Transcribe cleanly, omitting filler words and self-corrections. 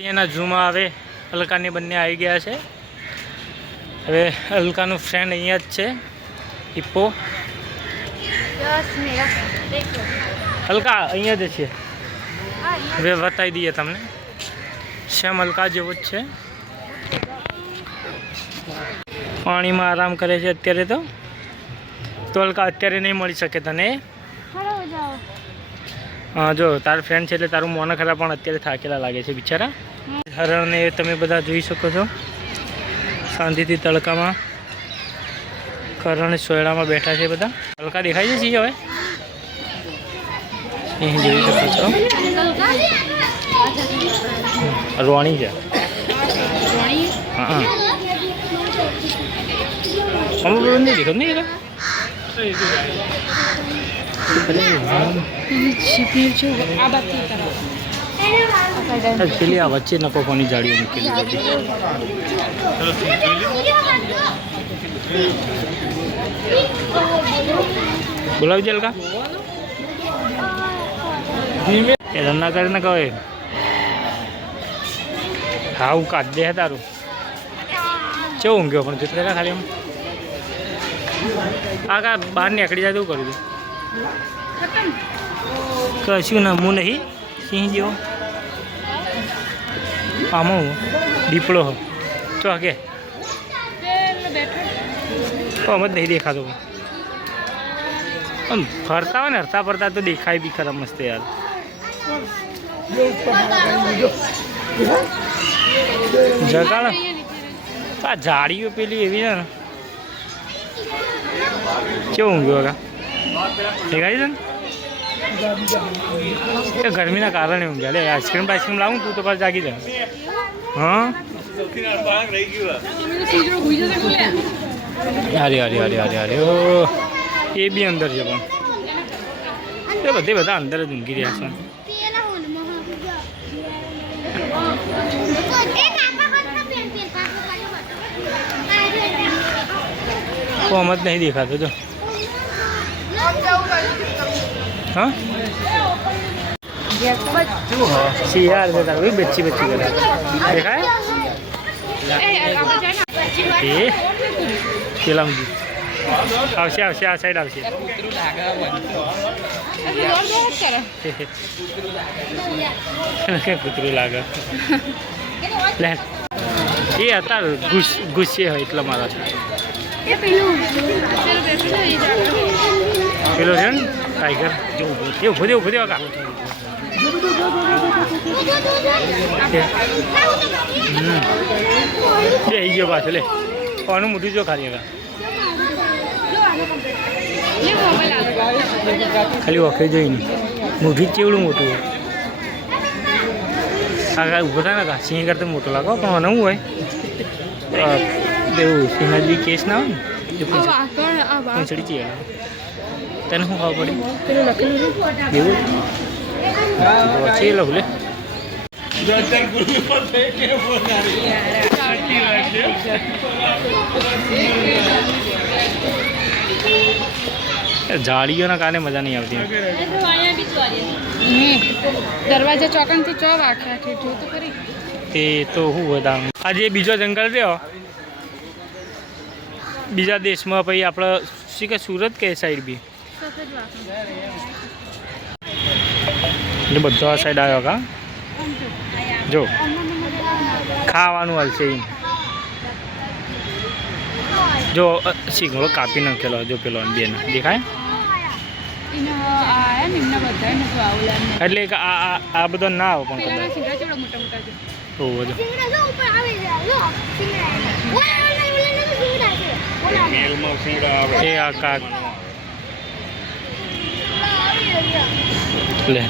અહીંયાના ઝૂમાં હવે અલકાની બંને આવી ગયા છે. હવે અલકાનું ફ્રેન્ડ અહીંયા જ છે, હિપ્પો. અલકા અહીંયા જ છે. હવે બતાવી દઈએ તમને. સેમ અલકા જેવો જ છે. પાણીમાં આરામ કરે છે અત્યારે. તો અલકા અત્યારે નહીં મળી શકે તને. હા, જો તારા ફ્રેન્ડ છે એટલે તારું મોન ખરા, પણ અત્યારે થાકેલા લાગે છે બિચારા. હરણને તમે બધા જોઈ શકો છો શાંતિથી તડકામાં. કરણ સોયડામાં બેઠા છે બધા. હલકા દેખાય છે હવે અહીં જોઈ શકો છો. રોણી છે. હા, અમે બધું નહીં દેખો નહીં. પેલી આ વચ્ચે નકો કોની જાળીઓ મૂકેલી બધી. બોલાવજે અલકા. એ ધંધા કરે ને કહે હા હું કાઢ દે તારું. કેવું ઊંઘ્યો પણ જોત કરે ખાલી. આ કા બહાર નીકળી જાય એવું કરું છું. કશું ના હું નહીં સિંહ જેવો. આમાં હું દીપડો હો ચો કે આમ જ નહીં દેખાતો. આમ ફરતા હોય ને હરતા ફરતા તો દેખાય બી ખરા મસ્ત યાર. જગાડ આ જાળીઓ પેલી એવી છે ને. કેવું ઊંઘ્યો કા દેખાય છે ને. ગરમીના કારણે ઊંઘ્યા. લે આઈસ્ક્રીમ બાઈસ્ક્રીમ લાવું તું તો પાછું જાગી જાય. હા અરે અરે અરે અરે અરે ઓ એ બી અંદર છે પણ એ બધા અંદર જ ઊંઘી રહ્યા છે. કોમ જ નહીં દેખાતો જો. હા શિયાળ છે તારું બચ્ચી બચ્ચી કરે દેખાય. એ પેલા આવશે આવશે આ સાઈડ આવશે. કૂતરું લાગે લે. એ હતા ગુસ્સે હોય એટલે મારા પેલો છે ને ટાઈગર ઉભો દે ઉભો દે કા. બે ગયો પાછો લે. કોનું મોટું જો ખાલી હતા ખાલી વખે જોઈને મોઢું કેવડું મોટું હોય. આ ઊભો થાય ને કા સિંહ કરતા મોટો લાગો પણ નવું હોય એવું. સિંહાજી કેસ ના હોય ને પૂંછડી ચીએ તને શું ખાવા પડે એવું છે. લઉં લે જાળીઓના કારણે મજા નહીં આવતી. દરવાજા ચોકનથી ચો વાખ્યા છે જો તો ખરી. તે તો શું બધા આજે બીજો જંગલ રહ્યો બીજા દેશમાં. પછી આપણે શું કે સુરત કે સાઈડ બી એટલે બધો આ સાઈડ આવ્યો કા. જો ખાવાનું હાલશે એમ. જો શીંગડો કાપી નાખેલો જો પેલો બેન દેખાય. એટલે આ બધો ના આવે પણ એ આ કાક લે